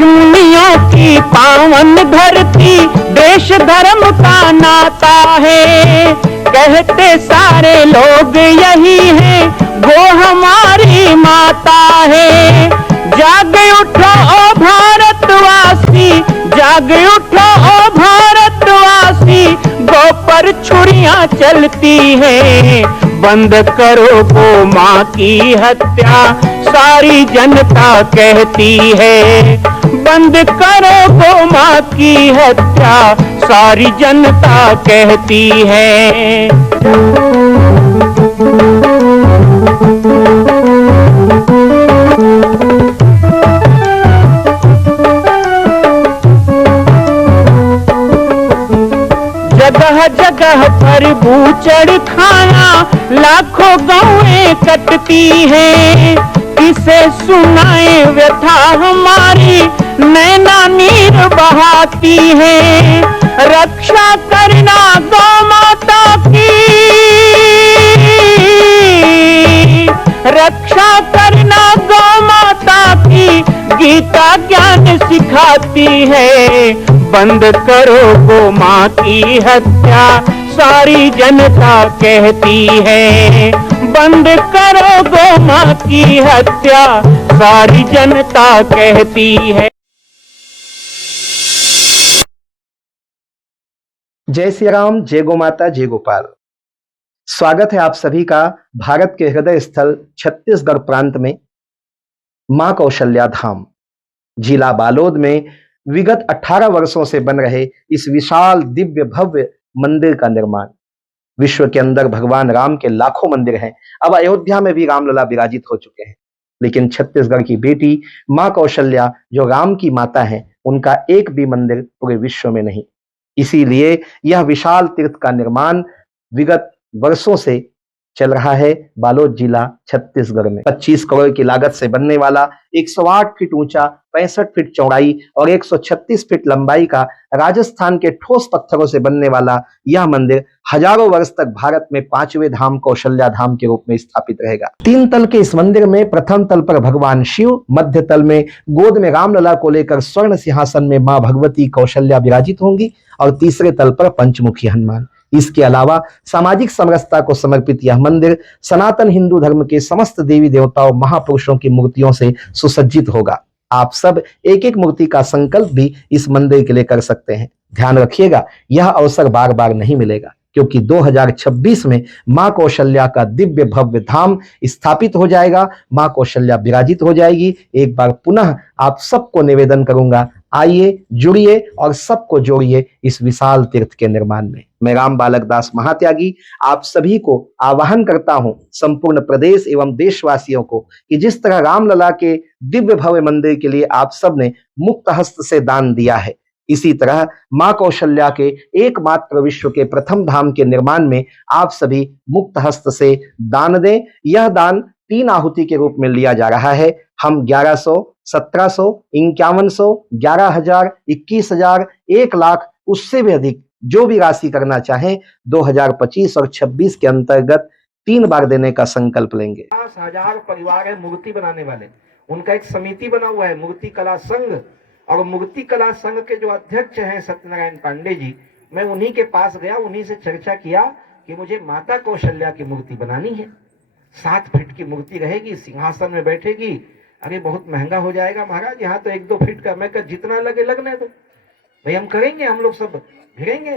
ऋषिमुनियों की पावन धरती, देश धर्म का नाता है। कहते सारे लोग यही है, वो हमारी माता है। जाग उठो ओ भारतवासी, जाग उठो ओ भारतवासी, गौ पर छुरियां चलती हैं। बंद करो गौ माँ की हत्या, सारी जनता कहती है। बंद करो गौ माँ की हत्या, सारी जनता कहती है। जगह जगह पर बूचड़ खाना, लाखों गौएं कटती हैं। किसे सुनाए व्यथा हमारी, नैना नीर बहाती है। रक्षा करना गौ माता की, रक्षा करना गौ माता की, गीता ज्ञान सिखाती है। बंद करो गौ माँ की हत्या, सारी जनता कहती है। बंद करो गौ माँ की हत्या, सारी जनता कहती है। जय श्री राम, जय गौ माता, जय गोपाल। स्वागत है आप सभी का भारत के हृदय स्थल छत्तीसगढ़ प्रांत में मां कौशल्या धाम जिला बालोद में विगत 18 वर्षों से बन रहे इस विशाल दिव्य भव्य मंदिर का निर्माण। विश्व के अंदर भगवान राम के लाखों मंदिर हैं। अब अयोध्या में भी रामलला विराजित हो चुके हैं, लेकिन छत्तीसगढ़ की बेटी मां कौशल्या जो राम की माता है, उनका एक भी मंदिर पूरे विश्व में नहीं। इसीलिए यह विशाल तीर्थ का निर्माण विगत वर्षों से चल रहा है बालोद जिला छत्तीसगढ़ में। 25 करोड़ की लागत से बनने वाला 108 फीट ऊंचा, 65 फीट चौड़ाई और 136 फीट लंबाई का राजस्थान के ठोस पत्थरों से बनने वाला यह मंदिर हजारों वर्ष तक भारत में 5वें धाम कौशल्या धाम के रूप में स्थापित रहेगा। 3 तल के इस मंदिर में प्रथम तल पर भगवान शिव, मध्य तल में गोद में रामलला को लेकर स्वर्ण सिंहासन में मां भगवती कौशल्या विराजित होंगी और तीसरे तल पर पंचमुखी हनुमान। इसके अलावा सामाजिक समरसता को समर्पित यह मंदिर सनातन हिंदू धर्म के समस्त देवी देवताओं महापुरुषों की मूर्तियों से सुसज्जित होगा। आप सब एक एक मूर्ति का संकल्प भी इस मंदिर के लिए कर सकते हैं। ध्यान रखिएगा, यह अवसर बार बार नहीं मिलेगा, क्योंकि 2026 में मां कौशल्या का दिव्य भव्य धाम स्थापित हो जाएगा। मां कौशल्या विराजित हो जाएगी। एक बार पुनः आप सबको निवेदन करूंगा, आइए, जुड़िए और सबको जोड़िए इस विशाल तीर्थ के निर्माण में। मैं राम बालक दास महात्यागी आप सभी को आह्वान करता हूं, संपूर्ण प्रदेश एवं देशवासियों को, कि जिस तरह रामलला के दिव्य भव्य मंदिर के लिए आप सबने मुक्त हस्त से दान दिया है, इसी तरह मां कौशल्या के एकमात्र विश्व के प्रथम धाम के निर्माण में आप सभी मुक्त हस्त से दान दें। यह दान 3 आहुति के रूप में लिया जा रहा है। हम 1100, 1700, 5100, 11,000, 21,000, 1 लाख, उससे भी अधिक जो भी राशि करना चाहें 2025 और 26 के अंतर्गत 3 बार देने का संकल्प लेंगे। 50,000 परिवार है मूर्ति बनाने वाले, उनका एक समिति बना हुआ है मूर्ति कला संघ, और मूर्ति कला संघ के जो अध्यक्ष हैं सत्यनारायण पांडे जी, मैं उन्हीं के पास गया, उन्हीं से चर्चा किया कि मुझे माता कौशल्या की मूर्ति बनानी है। 7 फीट की मूर्ति रहेगी, सिंहासन में बैठेगी। अरे बहुत महंगा हो जाएगा महाराज, यहाँ तो 1-2 फीट का। मैं कहा जितना लगे लगने दो भाई, हम करेंगे, हम लोग सब भिड़ेंगे।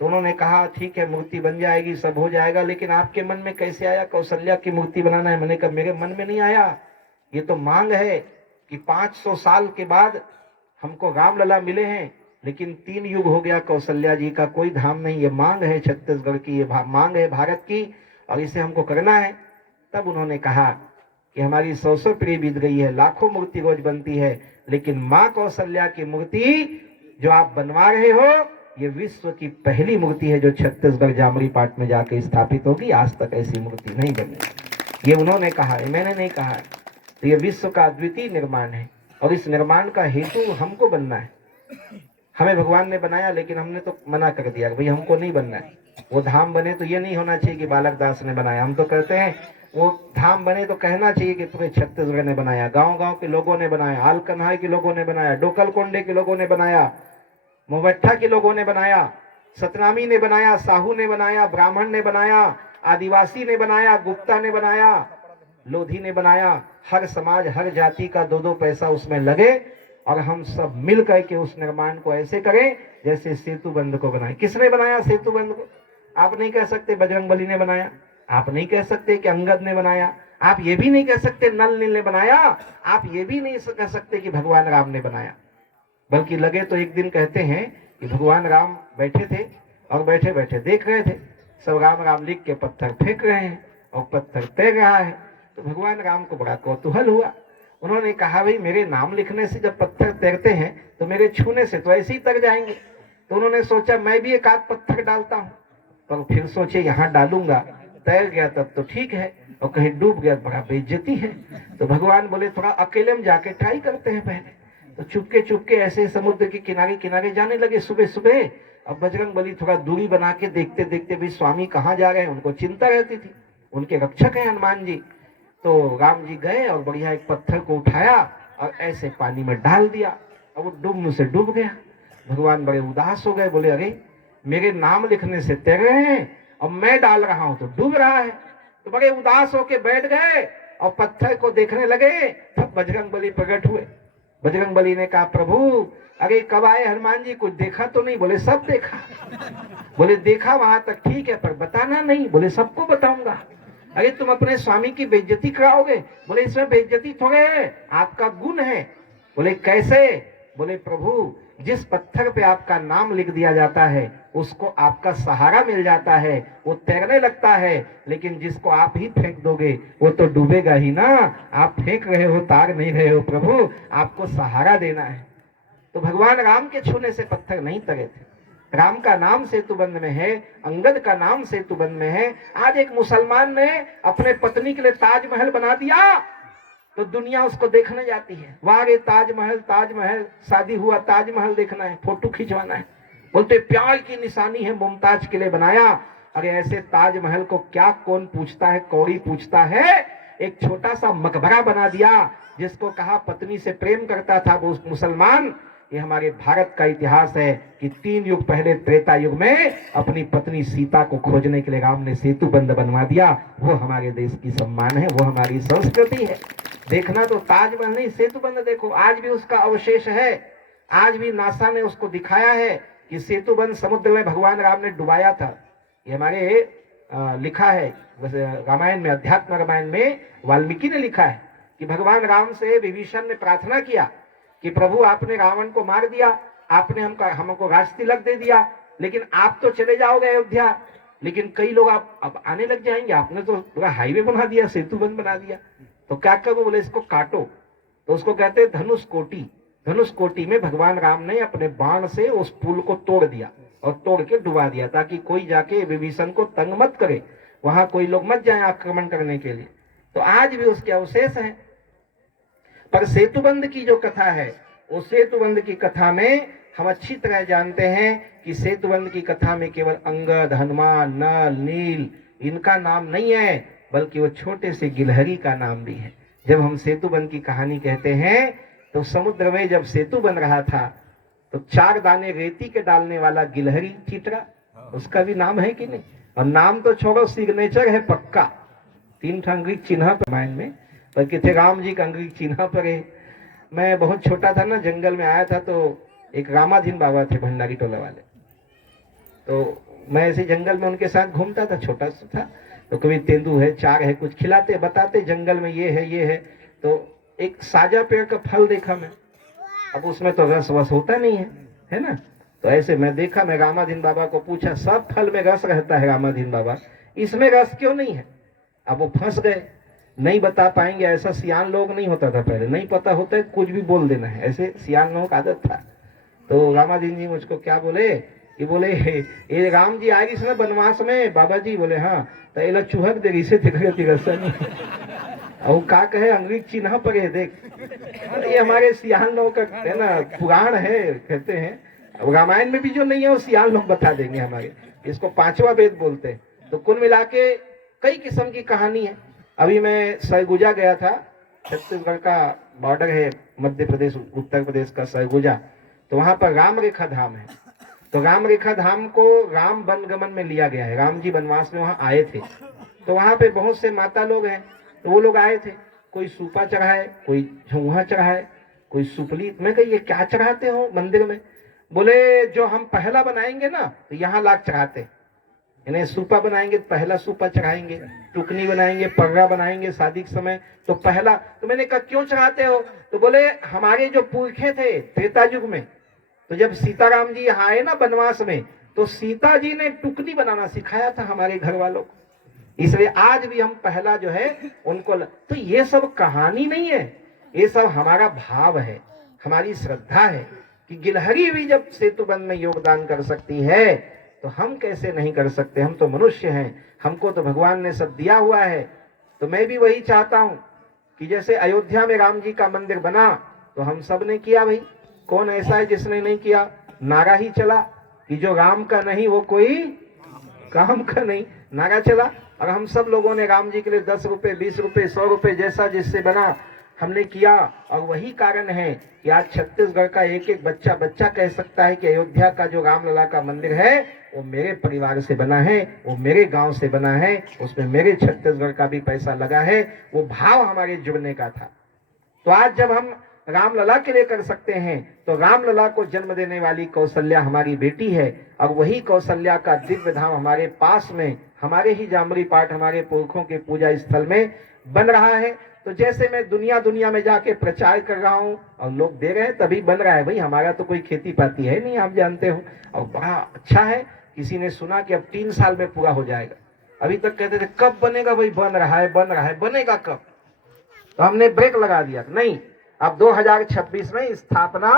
तो उन्होंने कहा ठीक है, मूर्ति बन जाएगी, सब हो जाएगा, लेकिन आपके मन में कैसे आया कौशल्या की मूर्ति बनाना है? मैंने कहा मेरे मन में नहीं आया, ये तो मांग है कि 500 साल के बाद हमको रामलला मिले हैं, लेकिन 3 युग हो गया कौशल्या जी का कोई धाम नहीं। ये मांग है छत्तीसगढ़ की, ये मांग है भारत की, और इसे हमको करना है। तब उन्होंने कहा कि हमारी 100 पीढ़ी बीत गई है, लाखों मूर्ति रोज बनती है, लेकिन मां कौशल्या की मूर्ति जो आप बनवा रहे हो, ये विश्व की पहली मूर्ति है जो छत्तीसगढ़ जामरी पाट में जाके स्थापित होगी। आज तक ऐसी मूर्ति नहीं बनी। ये उन्होंने कहा है, मैंने नहीं कहा है। तो ये विश्व का अद्वितीय निर्माण है, और इस निर्माण का हेतु हमको बनना है। हमें भगवान ने बनाया, लेकिन हमने तो मना कर दिया भाई हमको नहीं बनना है। वो धाम बने तो ये नहीं होना चाहिए कि बालक दास ने बनाया। हम तो कहते हैं वो धाम बने तो कहना चाहिए कि पूरे छत्तीसगढ़ ने बनाया, गांव गांव के लोगों ने बनाया, आल कन्हाई के लोगों ने बनाया, डोकल कोंडे के लोगों ने बनाया, मोवट्ठा के लोगों ने बनाया, सतनामी ने बनाया, साहू ने बनाया, ब्राह्मण ने बनाया, आदिवासी ने बनाया, गुप्ता ने बनाया, लोधी ने बनाया। हर समाज हर जाति का दो दो पैसा उसमें लगे और हम सब मिल करके उस निर्माण को ऐसे करें जैसे सेतु बंध को बनाए। किसने बनाया सेतु बंध को? आप नहीं कह सकते बजरंगबली ने बनाया, आप नहीं कह सकते कि अंगद ने बनाया, आप ये भी नहीं कह सकते नल नील ने बनाया, आप ये भी नहीं कह सकते कि भगवान राम ने बनाया। बल्कि लगे तो एक दिन कहते हैं कि भगवान राम बैठे थे और बैठे बैठे देख रहे थे सब राम राम लिख के पत्थर फेंक रहे हैं और पत्थर तैर रहा है। तो भगवान राम को बड़ा कौतूहल हुआ। उन्होंने कहा भाई मेरे नाम लिखने से जब पत्थर तैरते हैं तो मेरे छूने से तो ऐसे ही तर जाएंगे। तो उन्होंने सोचा मैं भी एक आध पत्थर डालता हूँ, पर फिर सोचे यहाँ डालूंगा, तैर गया तब तो ठीक है और कहीं डूब गया बड़ा बेइज्जती है। तो भगवान बोले थोड़ा अकेले में जाके ट्राई करते हैं पहले। तो चुपके चुपके ऐसे समुद्र के किनारे किनारे जाने लगे सुबह सुबह। अब बजरंगबली थोड़ा दूरी बना के देखते देखते भी स्वामी कहाँ जा रहे हैं, उनको चिंता रहती थी, उनके रक्षक हैं हनुमान जी। तो राम जी गए और बढ़िया एक पत्थर को उठाया और ऐसे पानी में डाल दिया और वो डूबने से डूब गया। भगवान बड़े उदास हो गए, बोले अरे मेरे नाम लिखने से तैर रहे हैं और मैं डाल रहा हूं तो डूब रहा है। तो बड़े उदास होके बैठ गए और पत्थर को देखने लगे। तब बजरंगबली प्रकट हुए। बजरंगबली ने कहा प्रभु अरे कब आए हनुमान जी, कुछ देखा तो नहीं? बोले सब देखा। बोले देखा वहां तक ठीक है पर बताना नहीं? बोले सबको बताऊंगा। अरे तुम अपने स्वामी की बेइज्जती कराओगे? बोले इसमें बेइज्जती थोड़े है, आपका गुण है। बोले कैसे? बोले प्रभु जिस पत्थर पे आपका नाम लिख दिया जाता है उसको आपका सहारा मिल जाता है, वो तैरने लगता है, लेकिन जिसको आप ही फेंक दोगे वो तो डूबेगा ही ना। आप फेंक रहे हो, तार नहीं रहे हो प्रभु, आपको सहारा देना है। तो भगवान राम के छूने से पत्थर नहीं तरे थे। राम का नाम सेतुबंध में है, अंगद का नाम सेतुबंध में है। आज एक मुसलमान ने अपने पत्नी के लिए ताजमहल बना दिया तो दुनिया उसको देखने जाती है, वाह रे ताजमहल, ताजमहल, शादी हुआ ताजमहल देखना है, फोटो खिंचवाना है। बोलते प्यार की निशानी है, मुमताज के लिए बनाया। अरे ऐसे ताजमहल को क्या कौन पूछता है, कौड़ी पूछता है। एक छोटा सा मकबरा बना दिया, जिसको कहा पत्नी से प्रेम करता था वो मुसलमान। ये हमारे भारत का इतिहास है कि 3 युग पहले त्रेता युग में अपनी पत्नी सीता को खोजने के लिए राम ने सेतु बंध बनवा दिया। वो हमारे देश की सम्मान है, वो हमारी संस्कृति है। देखना तो ताजमहल नहीं, सेतु बंध देखो, आज भी उसका अवशेष है। आज भी नासा ने उसको दिखाया है कि सेतु बंध समुद्र में भगवान राम ने डुबाया था। ये हमारे लिखा है रामायण में, अध्यात्म रामायण में वाल्मीकि ने लिखा है कि भगवान राम से विभीषण ने प्रार्थना किया कि प्रभु आपने रावण को मार दिया, आपने हमको राज तिलक दे दिया, लेकिन आप तो चले जाओगे अयोध्या, लेकिन कई लोग आप अब आने लग जाएंगे। आपने तो पूरा हाईवे बना दिया, सेतु बंध बना दिया, तो क्या करो? बोले इसको काटो। तो उसको कहते हैं धनुष कोटि। धनुष कोटि में भगवान राम ने अपने बाण से उस पुल को तोड़ दिया और तोड़ के डुबा दिया, ताकि कोई जाके विभीषण को तंग मत करे, वहां कोई लोग मत जाए आक्रमण करने के लिए। तो आज भी उसके अवशेष हैं। पर सेतुबंध की जो कथा है, वो सेतुबंध की कथा में हम अच्छी तरह जानते हैं कि सेतुबंध की कथा में केवल अंगद, हनुमान, नल, नील इनका नाम नहीं है, बल्कि वो छोटे से गिलहरी का नाम भी है। जब हम सेतुबंध की कहानी कहते हैं तो समुद्र में जब सेतु बन रहा था तो 4 दाने रेती के डालने वाला गिलहरी चीतरा, उसका भी नाम है कि नहीं? और नाम तो छोड़ो, सिग्नेचर है पक्का। 3 अंग्रिक चिन्ह पर रामायण में, बल्कि थे राम जी का अंग्रिक चिन्ह पर है। मैं बहुत छोटा था ना, जंगल में आया था, तो एक रामाधीन बाबा थे भंडारी टोला वाले, तो मैं ऐसे जंगल में उनके साथ घूमता था, छोटा सा था। तो कभी तेंदू है, चार है, कुछ खिलाते बताते जंगल में ये है। तो एक साजा पेड़ का फल देखा मैं। अब उसमें तो रस वस होता नहीं है ना? तो ऐसे मैं देखा, मैं रामाधीन बाबा को पूछा, सब फल में रस रहता है रामाधीन बाबा, इसमें रस क्यों नहीं है? अब वो फंस गए, नहीं बता पाएंगे। ऐसा सियान लोग नहीं होता था पहले, नहीं पता होता है कुछ भी बोल देना है, ऐसे सियान लोगों का आदत था। तो रामाधीन जी मुझको क्या बोले कि बोले ये राम जी आएगी ना बनवास में? बाबा जी बोले हाँ। तो ये चूहक दे इसे और का कहे अंग्रेज चिन्ह पर है देख। ये हमारे सियान लोग का है ना, पुराण है कहते हैं। रामायण में भी जो नहीं है वो सियान लोग बता देंगे हमारे, इसको 5वां वेद बोलते हैं। तो कुल मिला के कई किस्म की कहानी है। अभी मैं सरगुजा गया था, छत्तीसगढ़ का बॉर्डर है मध्य प्रदेश उत्तर प्रदेश का सरगुजा, तो वहां पर राम रेखा धाम है। तो राम रेखा धाम को राम वनगमन में लिया गया है, राम जी वनवास में वहां आए थे। तो वहां पे बहुत से माता लोग हैं, तो वो लोग आए थे, कोई सूपा चढ़ाए, कोई झुंगा चढ़ाए, कोई सुपली। मैं कही ये क्या चढ़ाते हो मंदिर में? बोले जो हम पहला बनाएंगे ना तो यहाँ लाख चढ़ाते, इन्हें सूपा बनाएंगे तो पहला सूपा चढ़ाएंगे, टुकनी बनाएंगे, पगड़ा बनाएंगे शादी के समय तो पहला। तो मैंने कहा क्यों चढ़ाते हो? तो बोले हमारे जो पुरखे थे त्रेता युग में, तो जब सीताराम जी यहाँ आए ना वनवास में, तो सीता जी ने टुकनी बनाना सिखाया था हमारे घर वालों को, इसलिए आज भी हम पहला जो है उनको तो ये सब कहानी नहीं है, ये सब हमारा भाव है, हमारी श्रद्धा है कि गिलहरी भी जब सेतुबंध में योगदान कर सकती है तो हम कैसे नहीं कर सकते? हम तो मनुष्य हैं, हमको तो भगवान ने सब दिया हुआ है। तो मैं भी वही चाहता हूं कि जैसे अयोध्या में राम जी का मंदिर बना तो हम सब ने किया, भाई कौन ऐसा है जिसने नहीं किया? नारा ही चला कि जो राम का नहीं वो कोई काम का नहीं, नारा चला। और हम सब लोगों ने राम जी के लिए 10 रुपए 20 रुपए 100 रुपए जैसा जिससे बना हमने किया। और वही कारण है कि आज छत्तीसगढ़ का एक एक बच्चा कह सकता है कि अयोध्या का जो रामलला का मंदिर है वो मेरे परिवार से बना है, वो मेरे गांव से बना है, उसमें मेरे छत्तीसगढ़ का भी पैसा लगा है, वो भाव हमारे जुड़ने का था। तो आज जब हम रामलला के लिए कर सकते हैं तो रामलला को जन्म देने वाली कौशल्या हमारी बेटी है, और वही कौशल्या का दिव्य धाम हमारे पास में, हमारे ही जामरी पाठ, हमारे पुरखों के पूजा स्थल में बन रहा है। तो जैसे मैं दुनिया में जाके प्रचार कर रहा हूँ और लोग दे रहे हैं तभी बन रहा है, भाई हमारा तो कोई खेती पाती है नहीं, आप जानते हो। और बड़ा अच्छा है, किसी ने सुना कि अब 3 साल में पूरा हो जाएगा, अभी तक कहते थे कब बनेगा? भाई बन रहा है, बनेगा कब? तो हमने ब्रेक लगा दिया, नहीं अब 2026 में स्थापना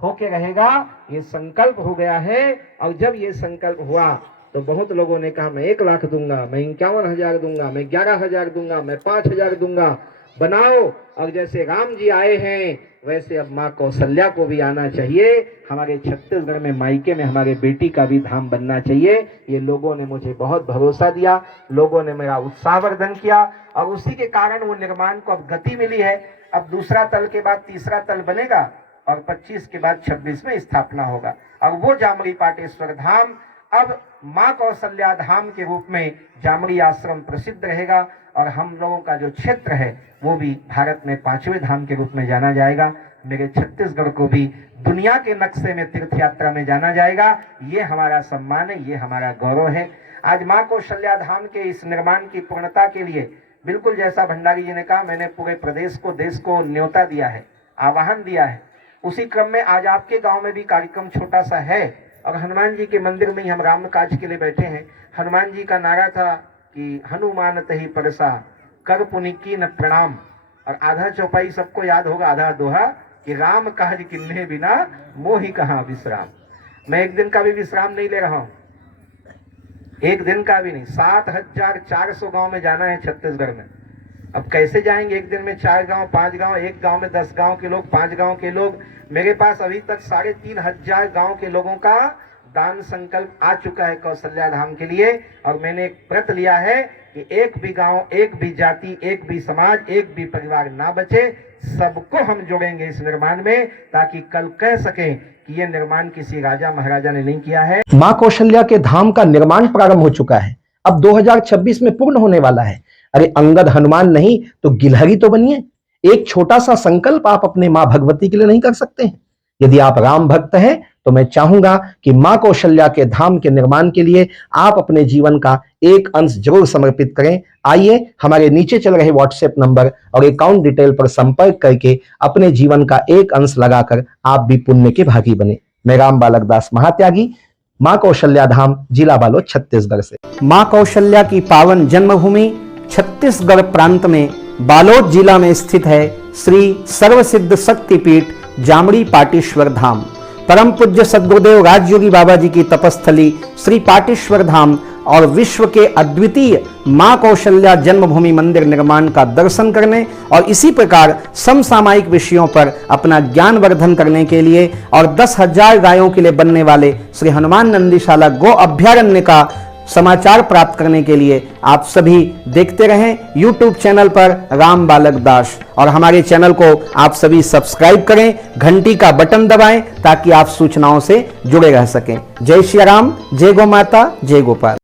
होके रहेगा, ये संकल्प हो गया है। और जब ये संकल्प हुआ तो बहुत लोगों ने कहा मैं 1 लाख दूंगा, मैं 51,000 दूंगा, मैं 11,000 दूंगा, मैं 5,000 दूंगा, बनाओ। और जैसे राम जी आए हैं वैसे अब माँ कौशल्या को भी आना चाहिए, हमारे छत्तीसगढ़ में मायके में हमारे बेटी का भी धाम बनना चाहिए। ये लोगों ने मुझे बहुत भरोसा दिया, लोगों ने मेरा उत्साहवर्धन किया, और उसी के कारण वो निर्माण को अब गति मिली है। अब दूसरा तल के बाद तीसरा तल बनेगा और 25 के बाद 26 में स्थापना होगा, और वो जामरी पाटेश्वर धाम अब माँ कौशल्या धाम के रूप में जामरी आश्रम प्रसिद्ध रहेगा। और हम लोगों का जो क्षेत्र है वो भी भारत में 5वें धाम के रूप में जाना जाएगा। मेरे छत्तीसगढ़ को भी दुनिया के नक्शे में तीर्थ यात्रा में जाना जाएगा। ये हमारा सम्मान है, ये हमारा गौरव है। आज माँ कौशल्या धाम के इस निर्माण की पूर्णता के लिए बिल्कुल जैसा भंडारी जी ने कहा, मैंने पूरे प्रदेश को, देश को न्योता दिया है, आह्वान दिया है। उसी क्रम में आज आपके गांव में भी कार्यक्रम छोटा सा है, और हनुमान जी के मंदिर में ही हम राम काज के लिए बैठे हैं। हनुमान जी का नारा था कि हनुमान तही परसा कर पुनि कीन प्रणाम, और आधा चौपाई सबको याद होगा, आधा दोहा कि राम काज किन्ने बिना मोहि कहाँ विश्राम। मैं एक दिन का भी विश्राम नहीं ले रहा हूँ, एक दिन का भी नहीं। 7,400 गांव में जाना है छत्तीसगढ़ में। अब कैसे जाएंगे एक दिन में? 4 गांव 5 गांव, एक गांव में 10 गांव के लोग, 5 गांव के लोग। मेरे पास अभी तक 3,500 गांव के लोगों का दान संकल्प आ चुका है कौशल्या धाम के लिए। और मैंने एक व्रत लिया है कि एक भी गांव, एक भी जाति, एक भी समाज, एक भी परिवार ना बचे, सबको हम जोड़ेंगे इस निर्माण में, ताकि कल कह सकें कि ये निर्माण किसी राजा महाराजा ने नहीं किया है। मां कौशल्या के धाम का निर्माण प्रारंभ हो चुका है, अब 2026 में पूर्ण होने वाला है। अरे अंगद हनुमान नहीं तो गिलहरी तो बनिए। एक छोटा सा संकल्प आप अपने मां भगवती के लिए नहीं कर सकते हैं? यदि आप राम भक्त हैं तो मैं चाहूंगा कि मां कौशल्या के धाम के निर्माण के लिए आप अपने जीवन का एक अंश जरूर समर्पित करें। आइए हमारे नीचे चल रहे व्हाट्सएप नंबर और अकाउंट डिटेल पर संपर्क करके अपने जीवन का एक अंश लगाकर आप भी पुण्य के भागी बने। मैं राम बालक दास महात्यागी, मां कौशल्या धाम, जिला बालोद, छत्तीसगढ़ से। मां कौशल्या की पावन जन्मभूमि छत्तीसगढ़ प्रांत में बालोद जिला में स्थित है श्री सर्वसिद्ध शक्तिपीठ जामड़ी पाटेश्वर धाम। परम पूज्य सद्गुरुदेव राजयोगी बाबा जी की तपस्थली श्री पाटेश्वर धाम और विश्व के अद्वितीय मां कौशल्या जन्मभूमि मंदिर निर्माण का दर्शन करने और इसी प्रकार समसामयिक विषयों पर अपना ज्ञान वर्धन करने के लिए और 10,000 गायों के लिए बनने वाले श्री हनुमान नंदीशाला गो अभ्यारण्य का समाचार प्राप्त करने के लिए आप सभी देखते रहें YouTube चैनल पर राम बालक दास, और हमारे चैनल को आप सभी सब्सक्राइब करें, घंटी का बटन दबाएं ताकि आप सूचनाओं से जुड़े रह सकें। जय श्री राम, जय गौ माता, जय गोपाल।